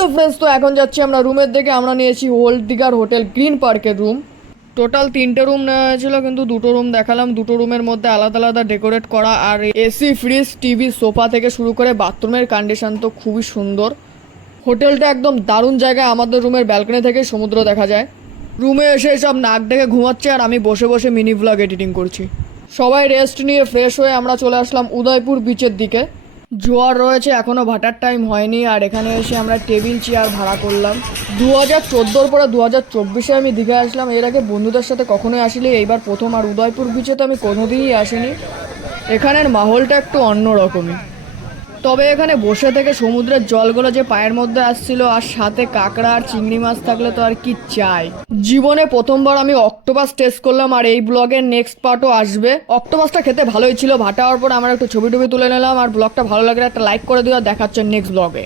Hello friends, তো এখন যাচ্ছি আমরা রুমের দিকে। আমরা নিয়েছি ওল্ড দিঘার হোটেল গ্রিন পার্কের রুম। টোটাল 3টে রুম নেওয়া হয়েছিল, কিন্তু 2টো রুম দেখালাম। 2টো রুমের মধ্যে আলাদা আলাদা ডেকোরেট করা, আর এসি, ফ্রিজ, টিভি, সোফা থেকে শুরু করে বাথরুমের কন্ডিশন তো খুবই সুন্দর। হোটেলটা একদম দারুণ জায়গায়, আমাদের রুমের ব্যালকনি থেকে সমুদ্র দেখা যায়। রুমে এসে সব নাক ডেকে ঘুমাচ্ছে, আর আমি বসে বসে মিনি ভ্লগ এডিটিং করছি। সবাই রেস্ট নিয়ে ফ্রেশ হয়ে আমরা চলে আসলাম উদয়পুর বিচের দিকে। জোয়ার রয়েছে, এখনও ভাটার টাইম হয়নি, আর এখানে এসে আমরা টেবিল চেয়ার ভাড়া করলাম। 2014 পরে 2024 আমি দীঘায় আসলাম। এর আগে বন্ধুদের সাথে কখনোই আসিনি, এইবার প্রথম। আর উদয়পুর বিচে তো আমি কোনোদিনই আসিনি। এখানের মাহলটা একটু অন্যরকমই। তবে এখানে বসে থেকে সমুদ্রের জলগুলো যে পায়ের মধ্যে আসছিল, আর সাথে কাঁকড়া আর চিংড়ি মাছ থাকলে তো আর কি চাই। জীবনে প্রথমবার আমি অক্টোপাস টেস্ট করলাম, আর এই ব্লগের নেক্সট পার্টও আসবে। অক্টোপাসটা খেতে ভালোই ছিল। ভাটা হওয়ার পর আমরা একটু ছবি টবি তুলে নিলাম। আর ব্লগটা ভালো লাগলে একটা লাইক করে দিও, আর দেখাচ্ছে নেক্সট ব্লগে।